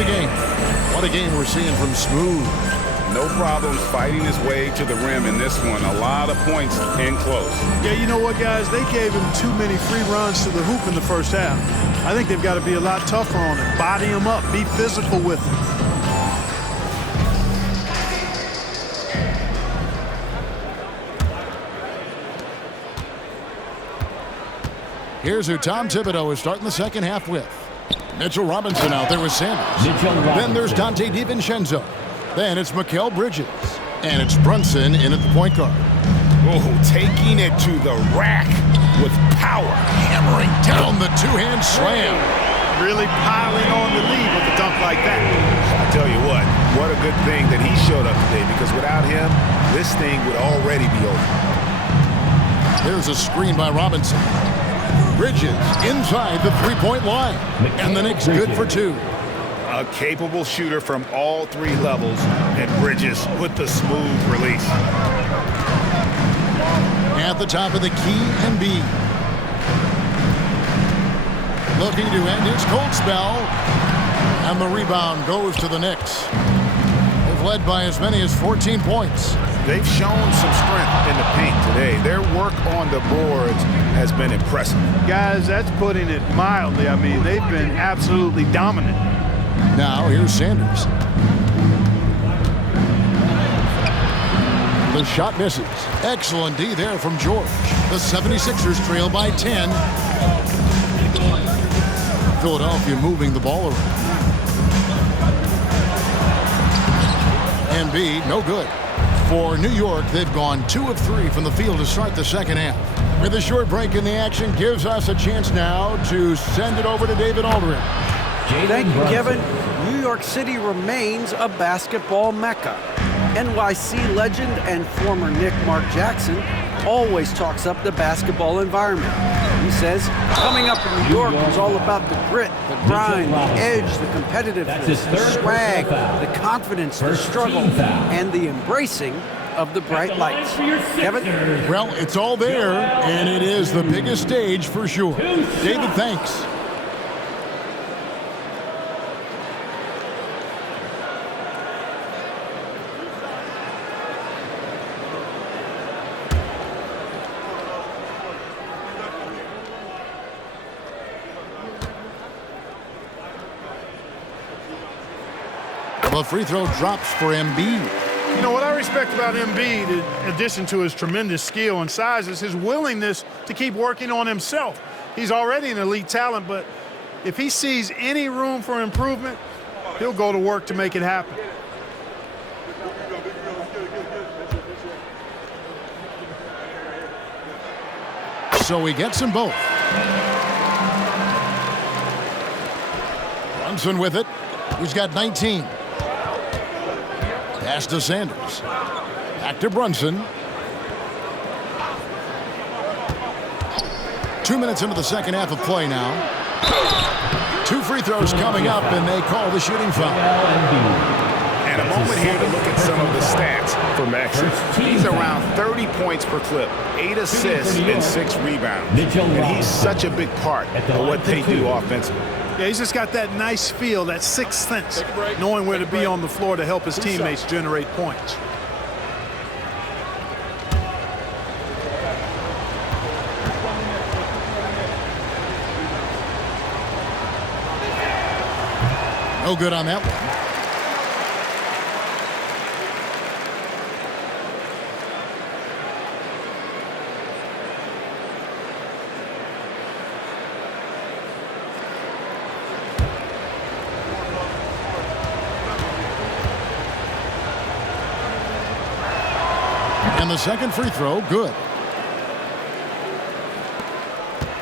the game. What a game we're seeing from Smooth. No problems fighting his way to the rim in this one. A lot of points in close. Yeah, you know what, guys? They gave him too many free runs to the hoop in the first half. I think they've got to be a lot tougher on him. Body him up. Be physical with him. Here's who Tom Thibodeau is starting the second half with. Mitchell Robinson out there with Sanders. Then there's Dante DiVincenzo. Then it's Mikal Bridges. And it's Brunson in at the point guard. Oh, taking it to the rack with power. Hammering down the two-hand slam. Really piling on the lead with a dunk like that. I tell you what a good thing that he showed up today, because without him, this thing would already be over. There's a screen by Robinson. Bridges inside the three-point line. And the Knicks good for two. A capable shooter from all three levels, and Bridges with the smooth release. At the top of the key, Embiid. Looking to end his cold spell. And the rebound goes to the Knicks. They've led by as many as 14 points. They've shown some strength in the paint today. Their work on the boards has been impressive. Guys, that's putting it mildly. I mean, they've been absolutely dominant. Now, here's Sanders. The shot misses. Excellent D there from George. The 76ers trail by 10. Philadelphia moving the ball around. Embiid, no good. For New York, they've gone 2 of 3 from the field to start the second half. With a short break in the action, gives us a chance now to send it over to David Aldridge. Thank you, Kevin. New York City remains a basketball mecca. NYC legend and former Knick Mark Jackson always talks up the basketball environment. He says, coming up in New York was all about the grit, the grind, the edge, the competitiveness, the swag, the confidence, the struggle, and the embracing of the bright lights. Kevin? Well, it's all there, and it is the biggest stage for sure. David, thanks. The free throw drops for Embiid. You know, what I respect about Embiid, in addition to his tremendous skill and size, is his willingness to keep working on himself. He's already an elite talent, but if he sees any room for improvement, he'll go to work to make it happen. So he gets them both. Brunson with it. He's got 19. Pass to Sanders. Back to Brunson. 2 minutes into the second half of play now. 2 free throws coming up, and they call the shooting foul. And a moment here to look at some of the stats for Max. He's around 30 points per clip, 8 assists, and 6 rebounds. And he's such a big part of what they do offensively. Yeah, he's just got that nice feel, that sixth sense, knowing where to be on the floor to help his teammates generate points. No good on that one. And the second free throw, good.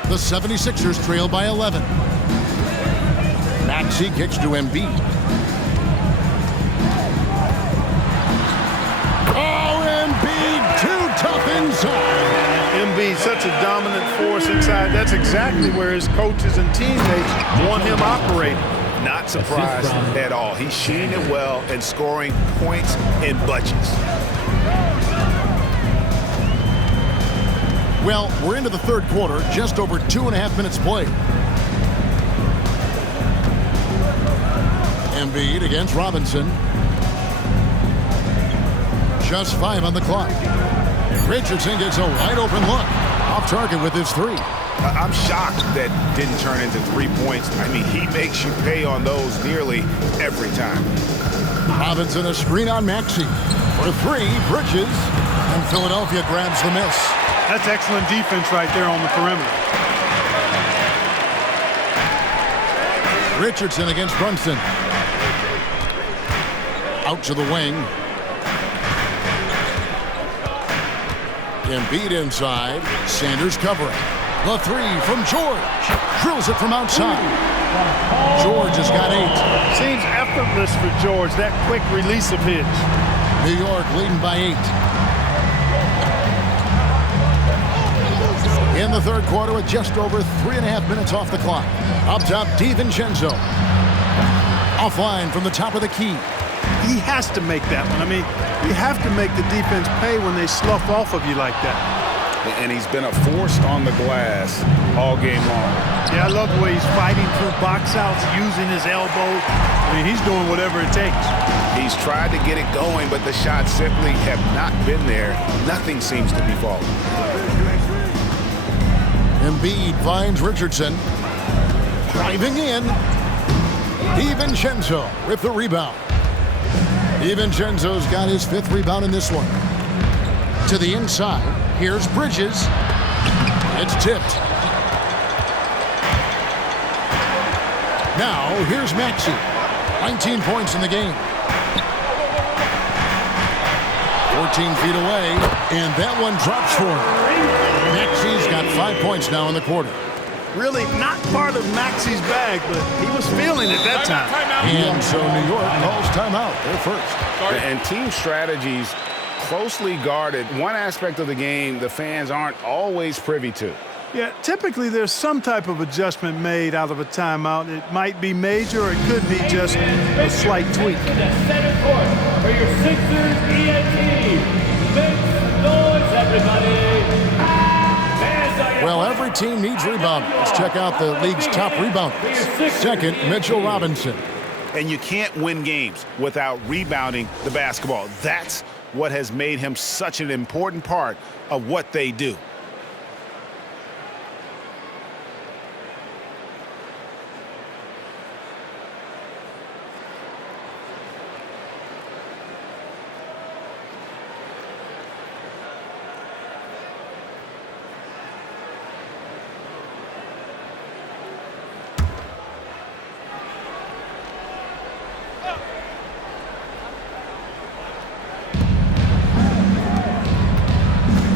The 76ers trail by 11. Maxey kicks to Embiid. Oh, Embiid, too tough inside. Embiid, such a dominant force inside. That's exactly where his coaches and teammates want him operating. Not surprised at all. He's shooting it well and scoring points in bunches. Well, we're into the third quarter, just over 2.5 minutes played. Embiid against Robinson. Just 5 on the clock. Richardson gets a wide-open look. Off target with his 3. I'm shocked that didn't turn into 3 points. I mean, he makes you pay on those nearly every time. Robinson a screen on Maxey. For 3, Bridges. And Philadelphia grabs the miss. That's excellent defense right there on the perimeter. Richardson against Brunson. Out to the wing. Embiid inside. Sanders covering. The 3 from George. Drills it from outside. George has got 8. Seems effortless for George, that quick release of his. New York leading by 8. In the third quarter with just over 3.5 minutes off the clock. Up top, DiVincenzo. Offline from the top of the key. He has to make that one. I mean, you have to make the defense pay when they slough off of you like that. And he's been a force on the glass all game long. Yeah, I love the way he's fighting through box outs, using his elbows. I mean, he's doing whatever it takes. He's tried to get it going, but the shots simply have not been there. Nothing seems to be falling. Embiid finds Richardson. Driving in. DiVincenzo with the rebound. DiVincenzo's got his 5th rebound in this one. To the inside. Here's Bridges. It's tipped. Now, here's Maxey. 19 points in the game. 14 feet away, and that one drops for him. Maxey's got 5 points now in the quarter. Really not part of Maxey's bag, but he was feeling it that time. And so New York calls timeout. They're first. And team strategies closely guarded. One aspect of the game the fans aren't always privy to. Yeah, typically there's some type of adjustment made out of a timeout. It might be major or it could be just a slight tweak. Center court for your Sixers ENT. Make noise, everybody. Well, every team needs rebounding. Let's check out the league's top rebounders. Second, Mitchell Robinson. And you can't win games without rebounding the basketball. That's what has made him such an important part of what they do.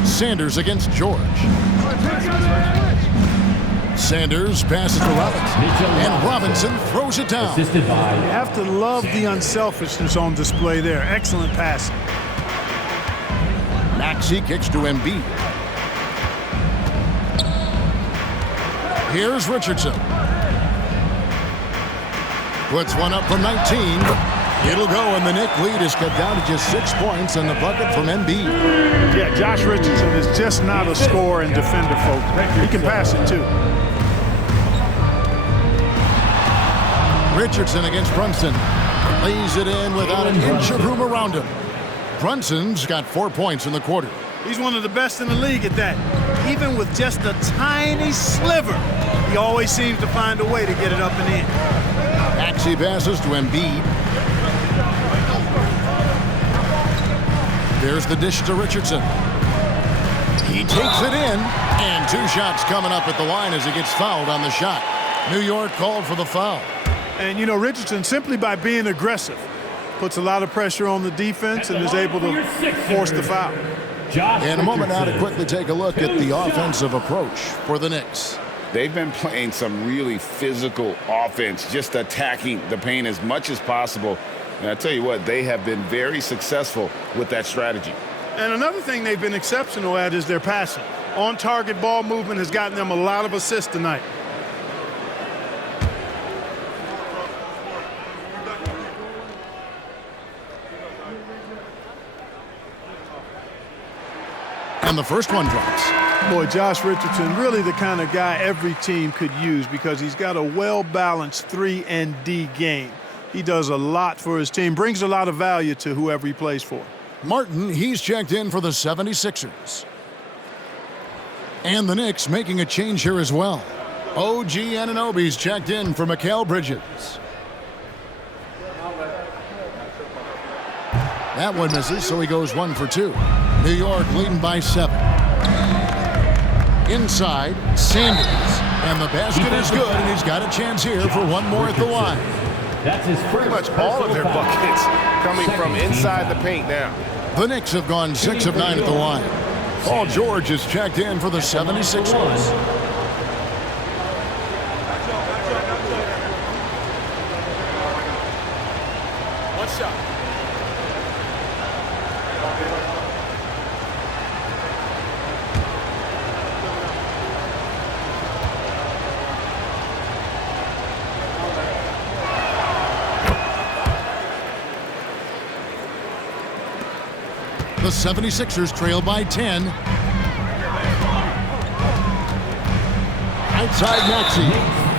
Sanders against George. Sanders passes to Robinson. And Robinson throws it down. You have to love the unselfishness on display there. Excellent passing. Maxey kicks to Embiid. Here's Richardson. Puts one up from 19. It'll go, and the Knicks lead is cut down to just 6 points and the bucket from Embiid. Yeah, Josh Richardson is just not a scorer and defender, folks. He can pass it, too. Richardson against Brunson. Lays it in without an inch of room around him. Brunson's got 4 points in the quarter. He's one of the best in the league at that. Even with just a tiny sliver, he always seems to find a way to get it up and in. Maxey passes to Embiid. There's the dish to Richardson. He takes it in, and 2 shots coming up at the line as he gets fouled on the shot. New York called for the foul. And, you know, Richardson, simply by being aggressive, puts a lot of pressure on the defense and is able to force the foul. In a moment now to quickly take a look at the offensive approach for the Knicks. They've been playing some really physical offense, just attacking the paint as much as possible. And I tell you what, they have been very successful with that strategy. And another thing they've been exceptional at is their passing. On-target ball movement has gotten them a lot of assists tonight. And the first one drops. Boy, Josh Richardson, really the kind of guy every team could use because he's got a well-balanced 3 and D game. He does a lot for his team, brings a lot of value to whoever he plays for. Martin, he's checked in for the 76ers. And the Knicks making a change here as well. OG Anunoby's checked in for Mikal Bridges. That one misses, so he goes 1 for 2. New York leading by 7. Inside, Sanders. And the basket is good, and he's got a chance here for one more at the line. That's his Pretty much all of their buckets coming from inside the paint now. The Knicks have gone 6 of 9 at the line. Paul George is checked in for the 76ers. The 76ers trail by 10. Outside Maxey.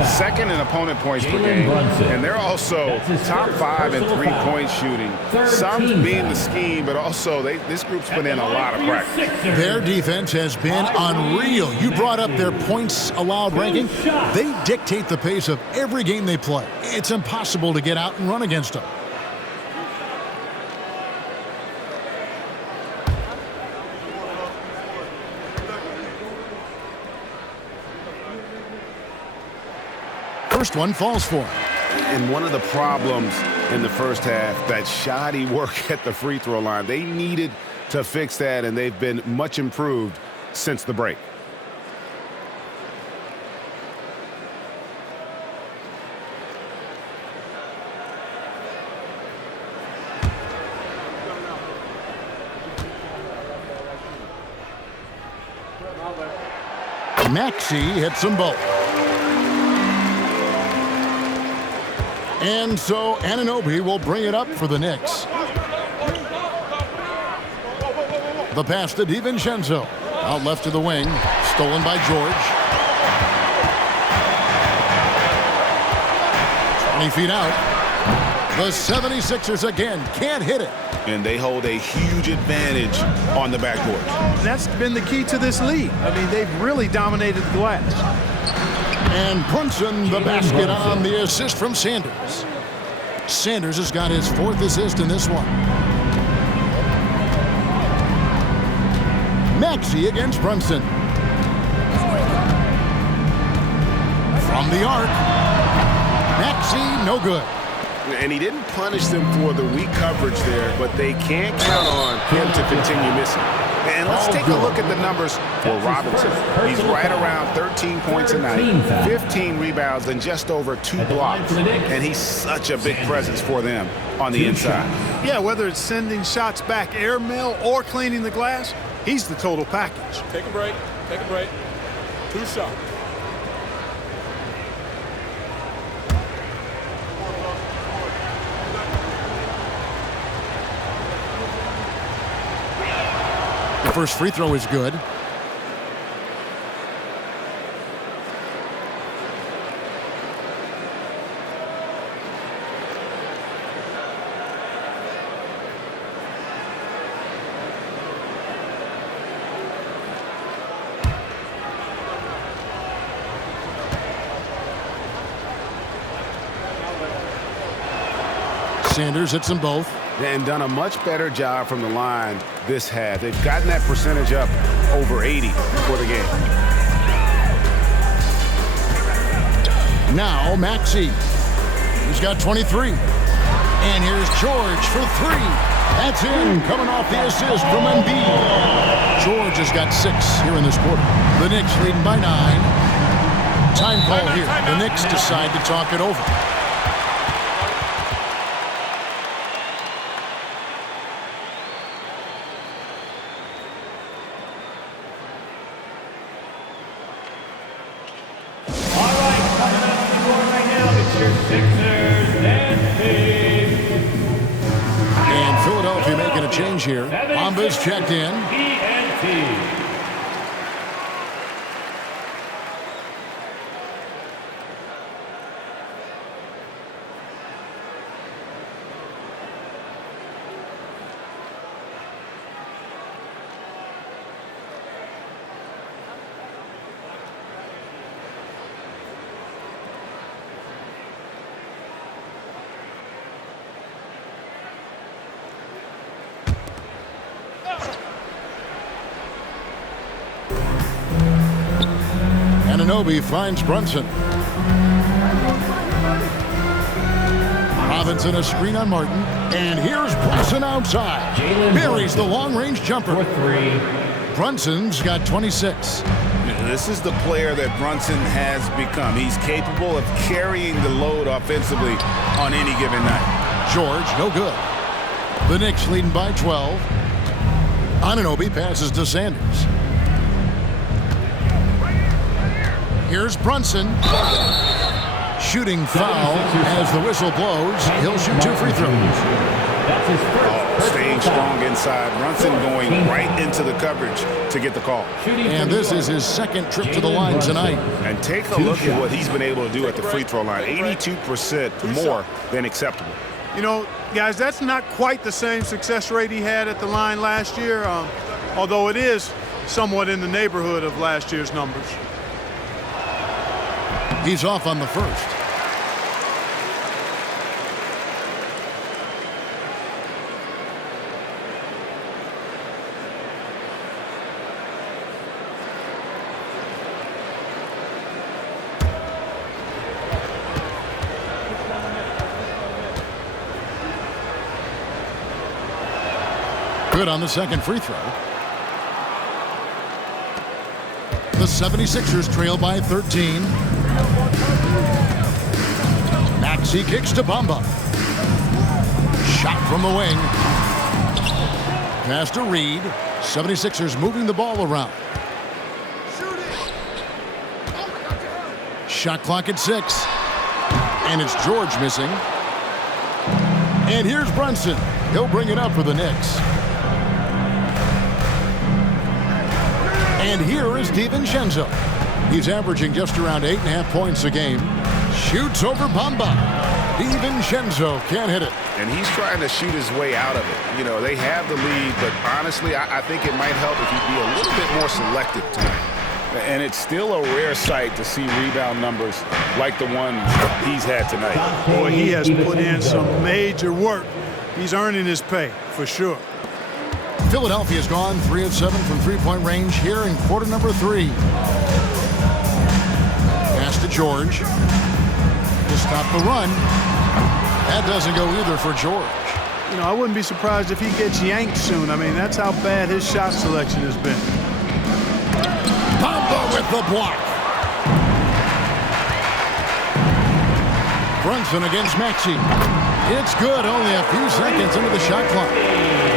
Second in opponent points per game. And they're also top 5 in three-point shooting. Some being the scheme, but also this group's put in a lot of practice. Their defense has been unreal. You brought up their points allowed ranking. They dictate the pace of every game they play. It's impossible to get out and run against them. First one falls for him. And one of the problems in the first half, that shoddy work at the free throw line. They needed to fix that, and they've been much improved since the break. Maxey hits them both. And so Anunoby will bring it up for the Knicks. The pass to DiVincenzo. Out left to the wing. Stolen by George. 20 feet out. The 76ers again can't hit it. And they hold a huge advantage on the backboard. That's been the key to this lead. I mean, they've really dominated the glass. And Brunson the basket on the assist from Sanders. Sanders has got his 4th assist in this one. Maxey against Brunson. From the arc. Maxey, no good. And he didn't punish them for the weak coverage there, but they can't count on him to continue missing. And let's take a look at the numbers for Robinson. He's right around 13 points a night, 15 rebounds, and just over 2 blocks. And he's such a big presence for them on the inside. Yeah, whether it's sending shots back airmail or cleaning the glass, he's the total package. Take a break. Take a break. 2 shots. The first free throw is good. Sanders hits them both. And done a much better job from the line this half. They've gotten that percentage up over 80 for the game. Now Maxey. He's got 23. And here's George for 3. That's in, coming off the assist from Embiid. George has got 6 here in this quarter. The Knicks leading by 9. Time call here. The Knicks decide to talk it over. And Philadelphia making a change here. Bamba's checked in. Anunoby finds Brunson. Robinson a screen on Martin. And here's Brunson outside. Buries the long-range jumper. Brunson's got 26. This is the player that Brunson has become. He's capable of carrying the load offensively on any given night. George, no good. The Knicks leading by 12. Anunoby passes to Sanders. Here's Brunson. Shooting foul as the whistle blows. He'll shoot 2 free throws. Staying strong inside. Brunson going right into the coverage to get the call. And this is his second trip to the line tonight. And take a look at what he's been able to do at the free throw line. 82% more than acceptable. You know, guys, that's not quite the same success rate he had at the line last year, although it is somewhat in the neighborhood of last year's numbers. He's off on the first. Good on the second free throw. The 76ers trail by 13. Maxey kicks to Bamba. Shot from the wing. Pass to Reed. 76ers moving the ball around. Shot clock at 6. And it's George missing. And here's Brunson. He'll bring it up for the Knicks. And here is DiVincenzo. He's averaging just around 8.5 points a game. Shoots over Bamba. DiVincenzo can't hit it. And he's trying to shoot his way out of it. You know, they have the lead, but honestly, I think it might help if he'd be a little bit more selective tonight. And it's still a rare sight to see rebound numbers like the ones he's had tonight. Boy, he has put in some major work. He's earning his pay, for sure. Philadelphia's gone 3 of 7 from three-point range here in quarter number 3. Pass to George. To stop the run. That doesn't go either for George. You know, I wouldn't be surprised if he gets yanked soon. I mean, that's how bad his shot selection has been. Bamba with the block. Brunson against Maxey. It's good, only a few seconds into the shot clock.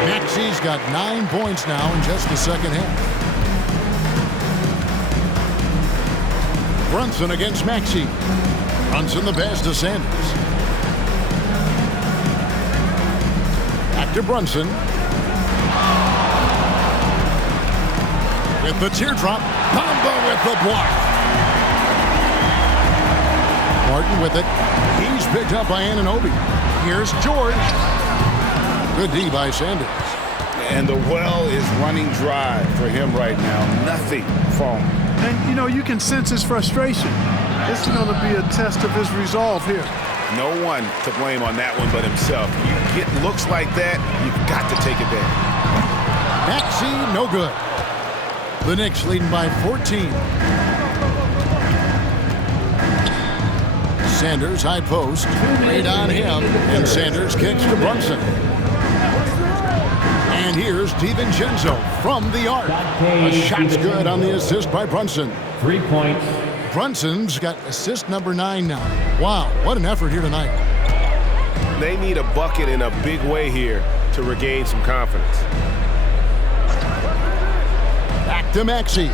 Maxey's got 9 points now in just the second half. Brunson against Maxey. Brunson the pass to Sanders. Back to Brunson. With the teardrop. Bamba with the block. Martin with it. He's picked up by Anunoby. Here's George. Good D by Sanders. And the well is running dry for him right now. Nothing falling. And, you know, you can sense his frustration. This is going to be a test of his resolve here. No one to blame on that one but himself. You get looks like that, you've got to take it back. Maxey, no good. The Knicks leading by 14. Sanders, high post. Right on him. And Sanders kicks to Brunson. And here's DiVincenzo from the arc. A shot's good on the assist by Brunson. 3 points. Brunson's got assist number 9 now. Wow, what an effort here tonight. They need a bucket in a big way here to regain some confidence. Back to Maxey.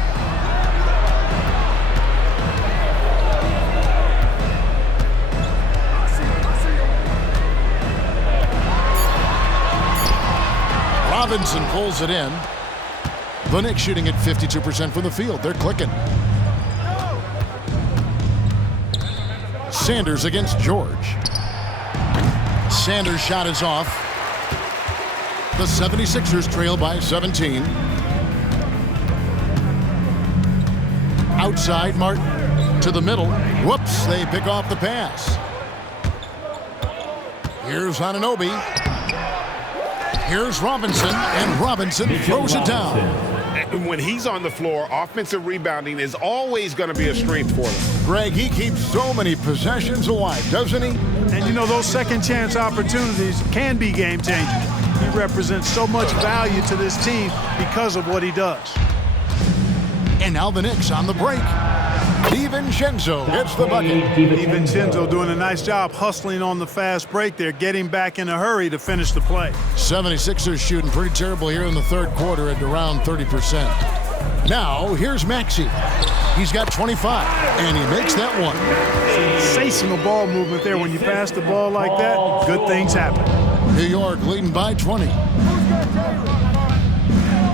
Robinson pulls it in. The Knicks shooting at 52% from the field. They're clicking. Sanders against George. Sanders' shot is off. The 76ers trail by 17. Outside Martin to the middle. Whoops, they pick off the pass. Here's Anunoby. Here's Robinson, and Robinson throws it down. And when he's on the floor, offensive rebounding is always going to be a strength for them. Greg, he keeps so many possessions alive, doesn't he? And you know, those second chance opportunities can be game changing. He represents so much value to this team because of what he does. And now the Knicks on the break. DiVincenzo gets the bucket. DiVincenzo doing a nice job hustling on the fast break there, getting back in a hurry to finish the play. 76ers shooting pretty terrible here in the third quarter at around 30%. Now, here's Maxey. He's got 25, and he makes that one. Sensational ball movement there. When you pass the ball like that, good things happen. New York leading by 20.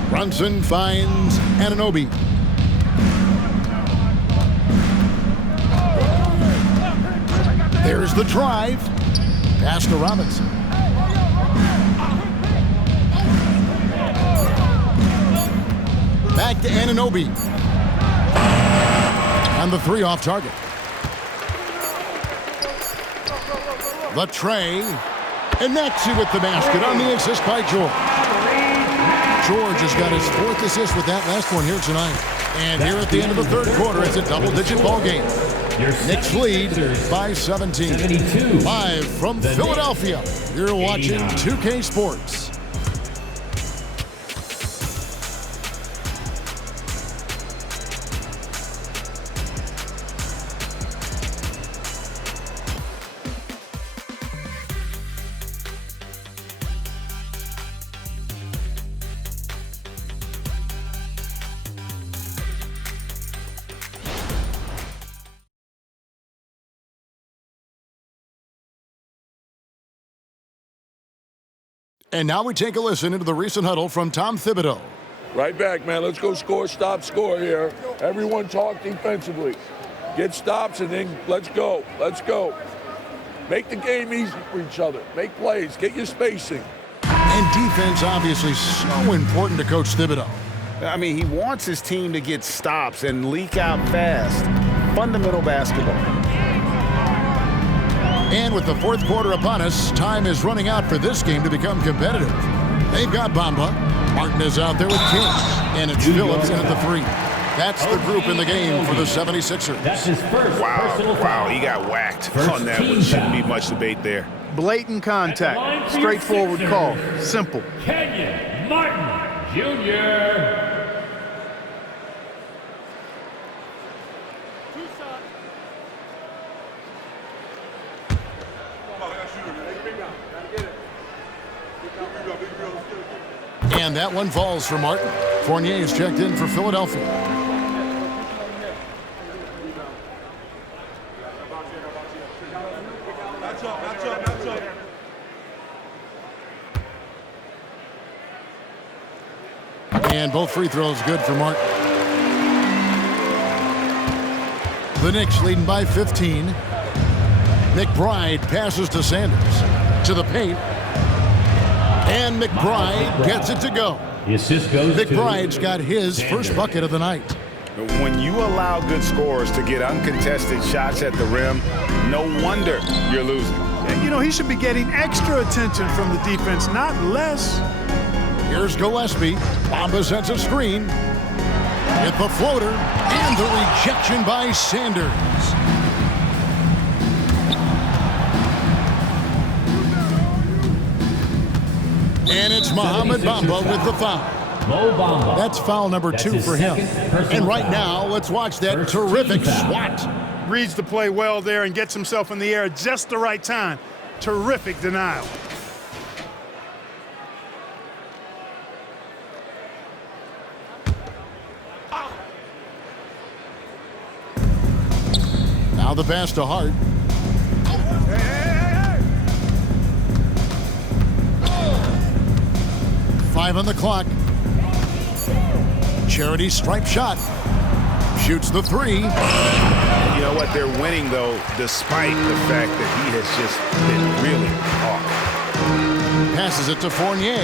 Brunson finds Anunoby. There's the drive. Pass to Robinson. Back to Anunoby. And the three off target. The tray. And Maxey with the basket on the assist by George. George has got his fourth assist with that last one here tonight. And here at the end of the third quarter, it's a double-digit ball game. Knicks lead by 17. Live from Philadelphia, you're watching 2K Sports. And now we take a listen into the recent huddle from Tom Thibodeau. Right back, man. Let's go score, stop, score here. Everyone talk defensively. Get stops and then let's go. Let's go. Make the game easy for each other. Make plays. Get your spacing. And defense obviously so important to Coach Thibodeau. I mean, he wants his team to get stops and leak out fast. Fundamental basketball. And with the fourth quarter upon us, time is running out for this game to become competitive. They've got Bamba. Martin is out there with King. And it's Phillips in at the three. That's the group in the game for the 76ers. That's his first personal foul. Wow, he got whacked on that one. Shouldn't be much debate there. Blatant contact. Straightforward call. Simple. Kenyon Martin Jr. And that one falls for Martin. Fournier is checked in for Philadelphia. And both free throws good for Martin. The Knicks leading by 15. McBride passes to Sanders. To the paint. And McBride gets it to go. The assist goes McBride's got his first bucket of the night. When you allow good scorers to get uncontested shots at the rim, no wonder you're losing. And you know, he should be getting extra attention from the defense, not less. Here's Gillespie. Bamba sets a screen. With the floater and the rejection by Sanders. And it's Mohamed Bamba with the foul. That's foul number 2 for him. And right now, let's watch that terrific swat. Reads the play well there and gets himself in the air at just the right time. Terrific denial. Now the pass to Hart. Five on the clock. Charity stripe shot. Shoots the three. You know what? They're winning, though, despite the fact that he has just been really off. Passes it to Fournier.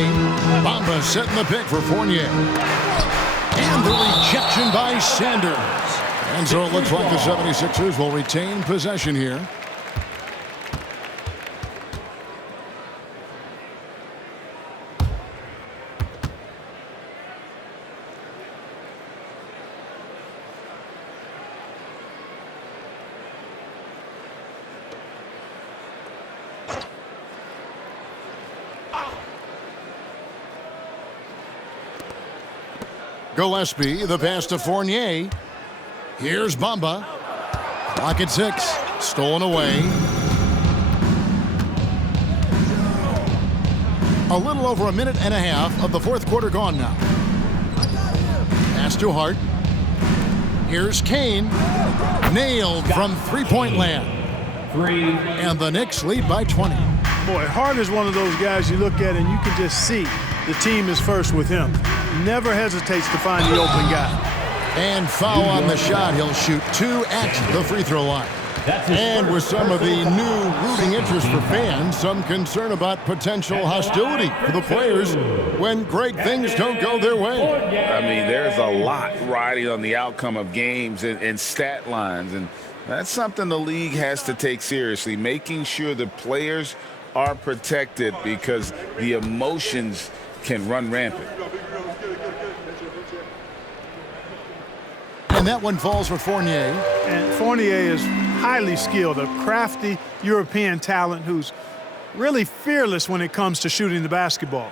Bamba setting the pick for Fournier. And the rejection by Sanders. And so it looks like the 76ers will retain possession here. Gillespie, the pass to Fournier. Here's Bamba. Clock at 6. Stolen away. A little over a minute and a half of the fourth quarter gone now. Pass to Hart. Here's Kane. Nailed from three-point land. And the Knicks lead by 20. Boy, Hart is one of those guys you look at and you can just see the team is first with him. Never hesitates to find the open guy. And foul on the shot. He'll shoot 2 at the free throw line. And with some of the new rooting interest for fans, some concern about potential hostility for the players when great things don't go their way. I mean, there's a lot riding on the outcome of games and stat lines, and that's something the league has to take seriously, making sure the players are protected because the emotions can run rampant. And that one falls for Fournier. And Fournier is highly skilled, a crafty European talent who's really fearless when it comes to shooting the basketball.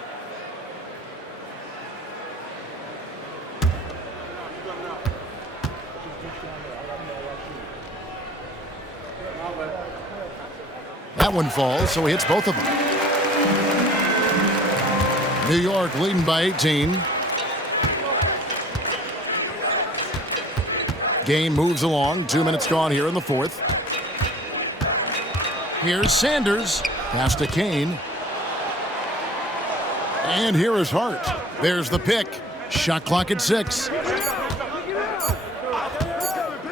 That one falls, so he hits both of them. New York leading by 18. Game moves along. 2 minutes gone here in the fourth. Here's Sanders. Pass to Kane. And here is Hart. There's the pick. Shot clock at 6.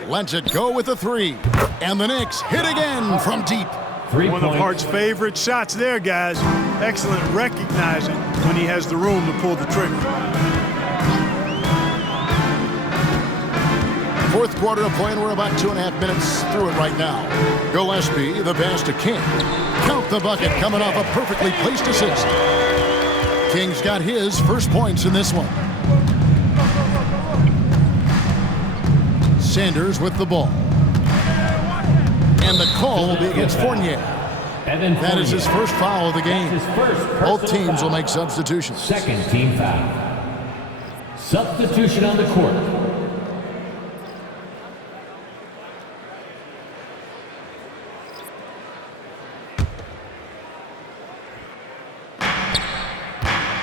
Lets it go with a 3. And the Knicks hit again from deep. One of Hart's favorite shots there, guys. Excellent recognizing when he has the room to pull the trigger. Fourth quarter of play, and we're about 2.5 minutes through it right now. Gillespie, the pass to King. Count the bucket, coming off a perfectly placed assist. King's got his first points in this one. Sanders with the ball. And the call will be against Fournier. That is his first foul of the game. Both teams will make substitutions. Second team foul. Substitution on the court.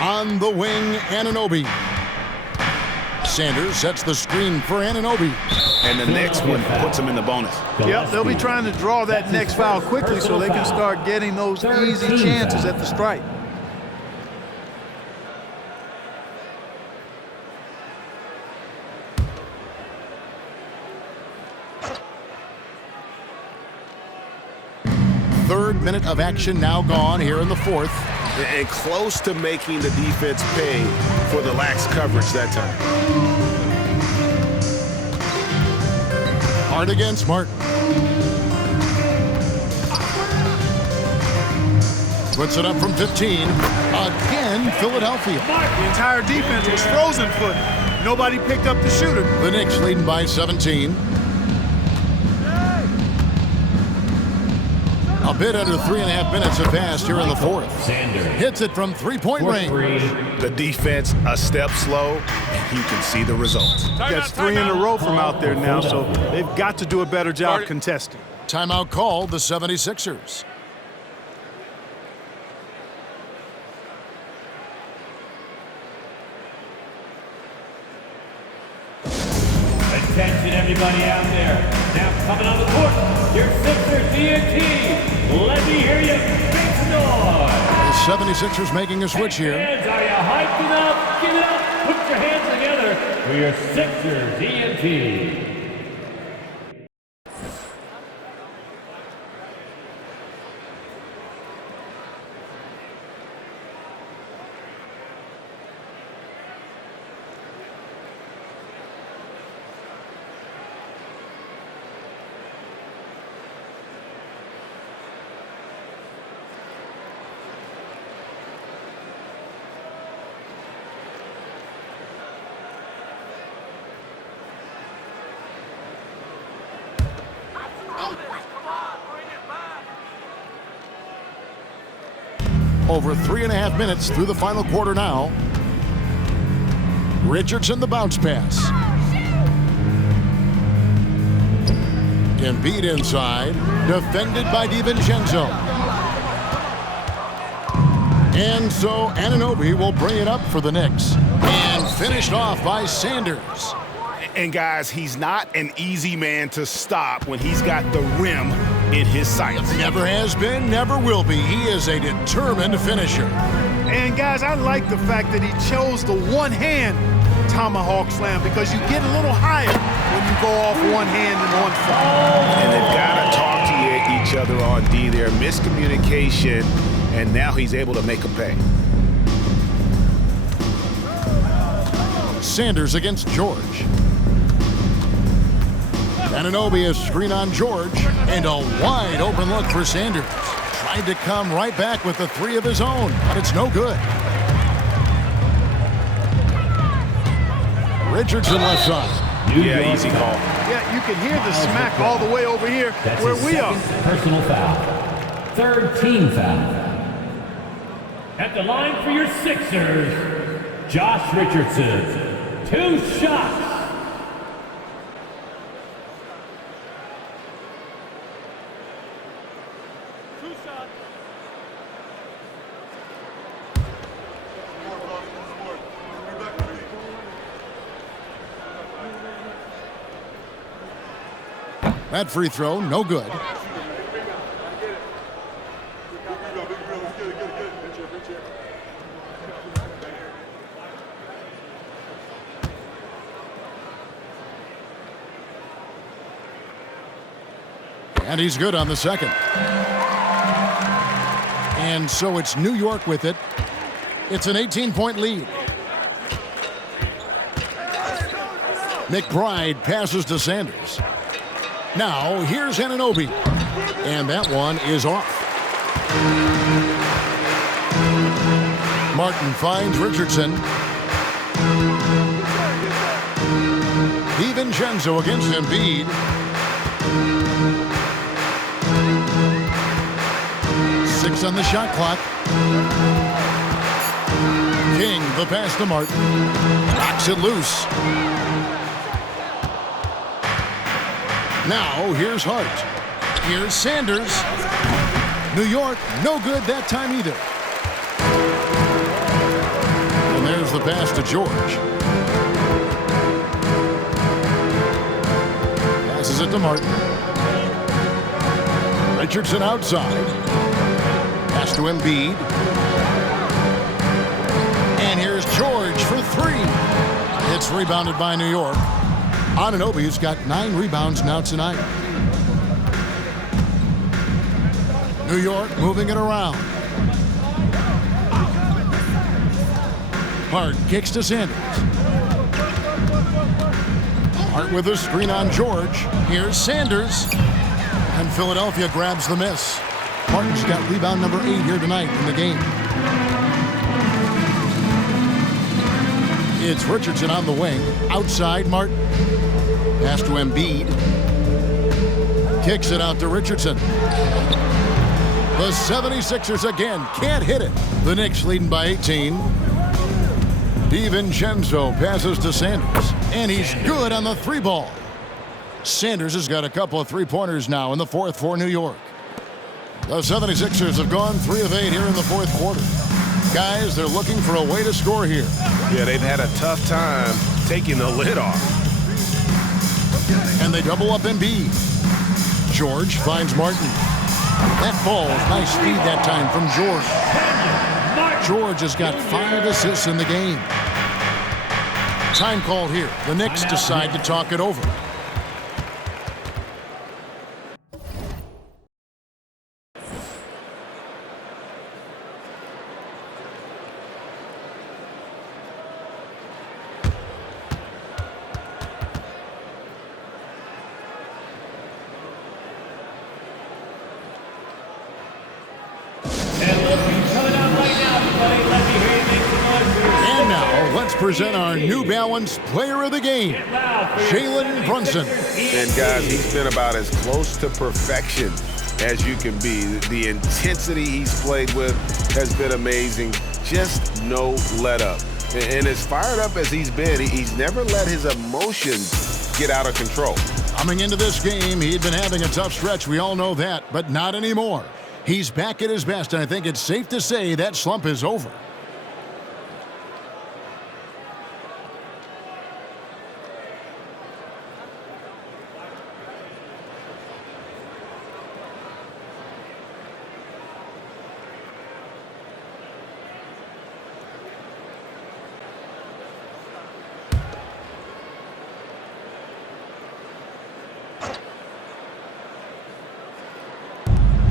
On the wing, Anunoby. Sanders sets the screen for Anunoby. And the next one puts him in the bonus. Yep, they'll be trying to draw that next foul quickly so they can start getting those easy chances at the strike. Third minute of action now gone here in the fourth. And close to making the defense pay for the lax coverage that time. Hard against Martin. Puts it up from 15. Again, Philadelphia. The entire defense was frozen footed. Nobody picked up the shooter. The Knicks leading by 17. A bit under 3.5 minutes have passed here in the fourth. Sanders hits it from three-point range. The defense a step slow, and you can see the results. That's 3 in a row from out there now, so they've got to do a better job contesting. Timeout called the 76ers. Attention everybody out there. Now coming on the court, your Sixers TNT. Let me hear you make some noise. The 76ers making a switch here. Hands, are you hyped enough? Get it up. Put your hands together for your Sixers TNT. Over 3.5 minutes through the final quarter now. Richardson, the bounce pass. Embiid inside, defended by DiVincenzo. And so Anunoby will bring it up for the Knicks. And finished off by Sanders. And guys, he's not an easy man to stop when he's got the rim in his sights. Never has been, never will be. He is a determined finisher. And guys, I like the fact that he chose the one-hand tomahawk slam because you get a little higher when you go off one hand and one foot. And they've got to talk to each other on D there. Miscommunication, and now he's able to make a pay. Sanders against George. Anunoby, a screen on George, and a wide open look for Sanders. Tried to come right back with the three of his own, but it's no good. Richardson left side. Yeah, easy call. Yeah, you can hear the smack all the way over here where we are. Personal foul. Third team foul. At the line for your Sixers, Josh Richardson. 2 shots. That free throw, no good. And he's good on the second. And so it's New York with it. It's an 18-point lead. McBride passes to Sanders. Now, here's Anunoby. And that one is off. Martin finds Richardson. DiVincenzo against Embiid. Six on the shot clock. King, the pass to Martin. Knocks it loose. Now, here's Hart. Here's Sanders. New York, no good that time either. And there's the pass to George. Passes it to Martin. Richardson outside. Pass to Embiid. And here's George for three. It's rebounded by New York. Anunoby's got 9 rebounds now tonight. New York moving it around. Hart kicks to Sanders. Hart with a screen on George. Here's Sanders. And Philadelphia grabs the miss. Martin's got rebound number 8 here tonight in the game. It's Richardson on the wing. Outside, Martin. Pass to Embiid. Kicks it out to Richardson. The 76ers again can't hit it. The Knicks leading by 18. DiVincenzo passes to Sanders. And he's good on the 3 ball. Sanders has got a couple of 3-pointers now in the 4th for New York. The 76ers have gone 3 of 8 here in the 4th quarter. Guys, they're looking for a way to score here. Yeah, they've had a tough time taking the lid off. And they double up Embiid. George finds Martin. That falls. Nice feed that time from George. George has got 5 assists in the game. Time called here. The Knicks decide to talk it over. Present our New Balance Player of the Game, Jalen Brunson. And guys, he's been about as close to perfection as you can be. The intensity he's played with has been amazing. Just no let up. And as fired up as he's been, he's never let his emotions get out of control. Coming into this game, he'd been having a tough stretch. We all know that, but not anymore. He's back at his best, and I think it's safe to say that slump is over.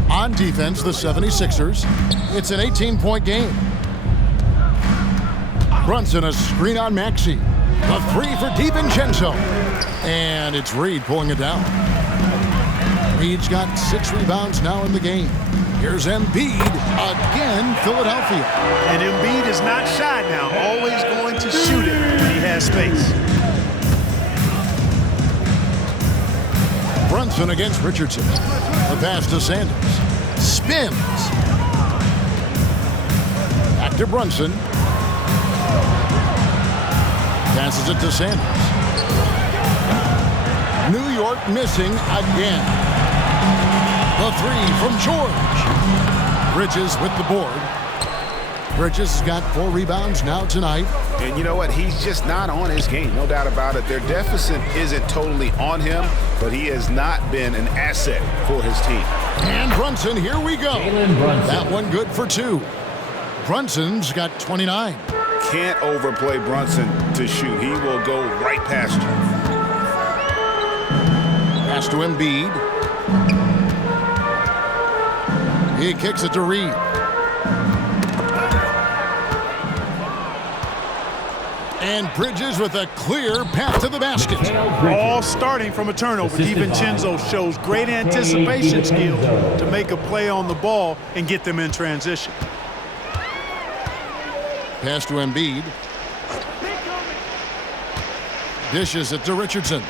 On defense, the 76ers. It's an 18-point game. Brunson, a screen on Maxey. A three for DiVincenzo. And it's Reed pulling it down. Reed's got 6 rebounds now in the game. Here's Embiid again, Philadelphia. And Embiid is not shy now, always going to shoot it when he has space. Brunson against Richardson. The pass to Sanders. Spins. Back to Brunson. Passes it to Sanders. New York missing again. The three from George. Bridges with the board. Bridges has got 4 rebounds now tonight. And you know what? He's just not on his game, no doubt about it. Their deficit isn't totally on him, but he has not been an asset for his team. And Brunson, here we go. Brunson. That one good for 2. Brunson's got 29. Can't overplay Brunson to shoot. He will go right past you. Pass to Embiid. He kicks it to Reed. And Bridges with a clear path to the basket. All starting from a turnover. DiVincenzo shows great anticipation skills to make a play on the ball and get them in transition. Pass to Embiid. Dishes it to Richardson.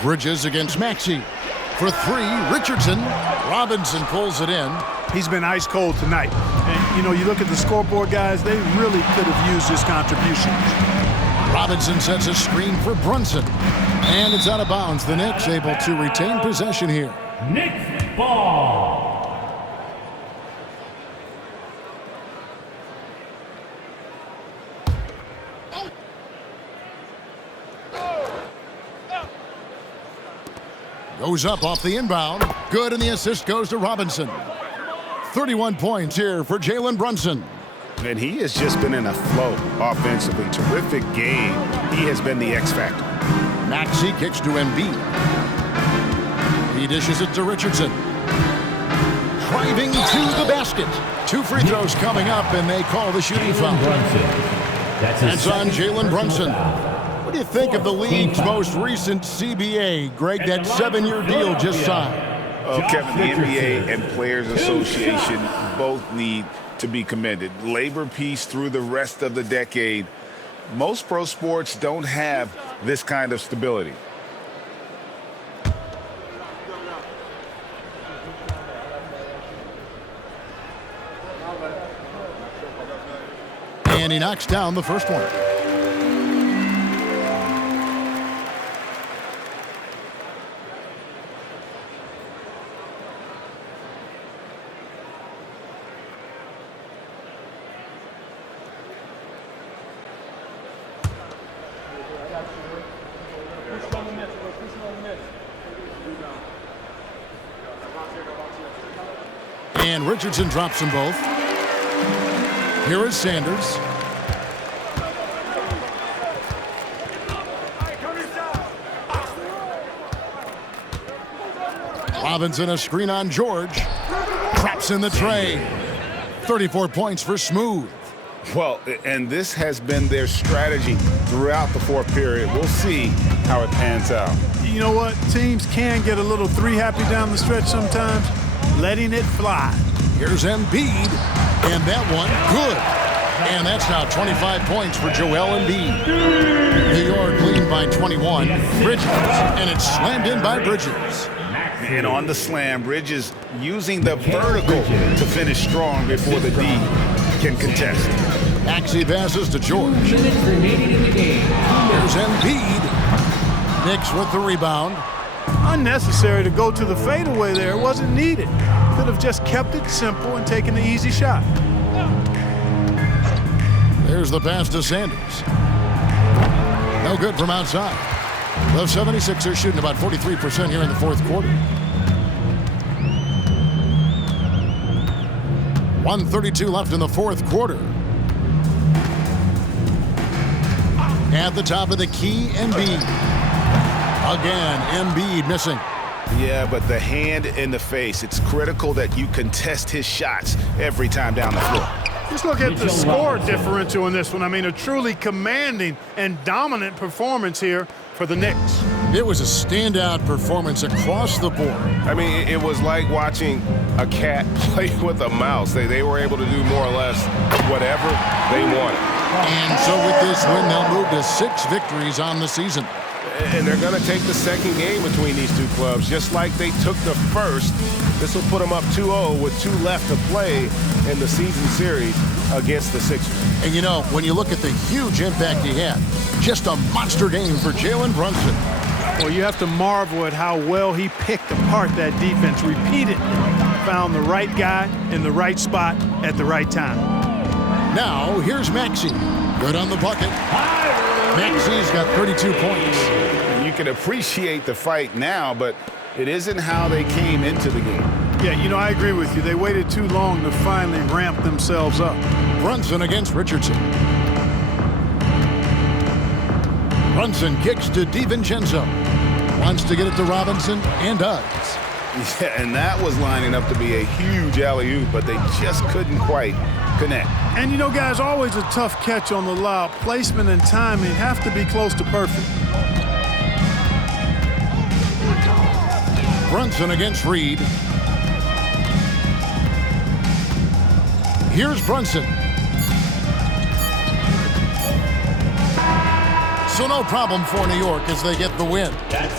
Bridges against Maxey. For 3, Richardson. Robinson pulls it in. He's been ice cold tonight. And, you know, you look at the scoreboard, guys, they really could have used his contributions. Robinson sets a screen for Brunson. And it's out of bounds. The Knicks able to retain possession here. Knicks ball. Goes up off the inbound. Good, and the assist goes to Robinson. 31 points here for Jalen Brunson. And he has just been in a flow offensively. Terrific game. He has been the X factor. Maxey kicks to Embiid. He dishes it to Richardson. Driving to the basket. 2 free throws coming up, and they call the shooting foul. That's on Jalen Brunson. What do you think of the league's most recent CBA? Greg, that 7-year deal just signed. Oh, Kevin, the NBA and Players Association both need to be commended. Labor peace through the rest of the decade. Most pro sports don't have this kind of stability. And he knocks down the first one. And Richardson drops them both. Here is Sanders. Robinson, a screen on George. Traps in the tray. 34 points for Smooth. Well, and this has been their strategy throughout the 4th period. We'll see how it pans out. You know what? Teams can get a little 3-happy down the stretch sometimes. Letting it fly. Here's Embiid. And that one, good. And that's now 25 points for Joel Embiid. New York leading by 21. Bridges. And it's slammed in by Bridges. And on the slam, Bridges using the vertical to finish strong before the D can contest. Maxey passes to George. Minutes remaining in the game. There's Embiid. Knicks with the rebound. Unnecessary to go to the fadeaway there. It wasn't needed. Could have just kept it simple and taken the easy shot. There's the pass to Sanders. No good from outside. The 76ers shooting about 43% here in the fourth quarter. 1:32 left in the fourth quarter. At the top of the key, Embiid. Again, Embiid missing. Yeah, but the hand in the face, it's critical that you contest his shots every time down the floor. Just look at the score differential in this one. I mean, a truly commanding and dominant performance here for the Knicks. It was a standout performance across the board. I mean, it was like watching a cat play with a mouse. They were able to do more or less whatever they wanted. And so with this win, they'll move to 6 victories on the season. And they're going to take the second game between these two clubs, just like they took the first. This will put them up 2-0 with 2 left to play in the season series against the Sixers. And you know, when you look at the huge impact he had, just a monster game for Jalen Brunson. Well, you have to marvel at how well he picked apart that defense repeatedly. Found the right guy in the right spot at the right time. Now, here's Maxey. Good on the bucket. Maxey's got 32 points. And you can appreciate the fight now, but it isn't how they came into the game. Yeah, you know, I agree with you. They waited too long to finally ramp themselves up. Brunson against Richardson. Brunson kicks to DiVincenzo. Wants to get it to Robinson and does. Yeah, and that was lining up to be a huge alley-oop, but they just couldn't quite connect. And you know, guys, always a tough catch on the lob. Placement and timing have to be close to perfect. Brunson against Reed. Here's Brunson. So no problem for New York as they get the win.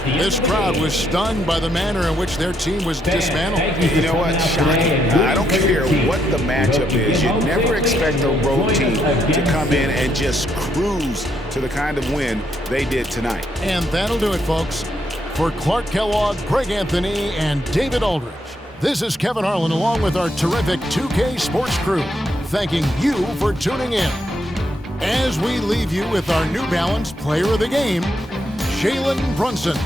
This crowd was stunned by the manner in which their team was dismantled. You know what? Shocking. I don't care what the matchup is. You never expect a road team to come in and just cruise to the kind of win they did tonight. And that'll do it, folks. For Clark Kellogg, Greg Anthony, and David Aldridge, this is Kevin Harlan along with our terrific 2K Sports crew, thanking you for tuning in. As we leave you with our New Balance Player of the Game, Jalen Brunson.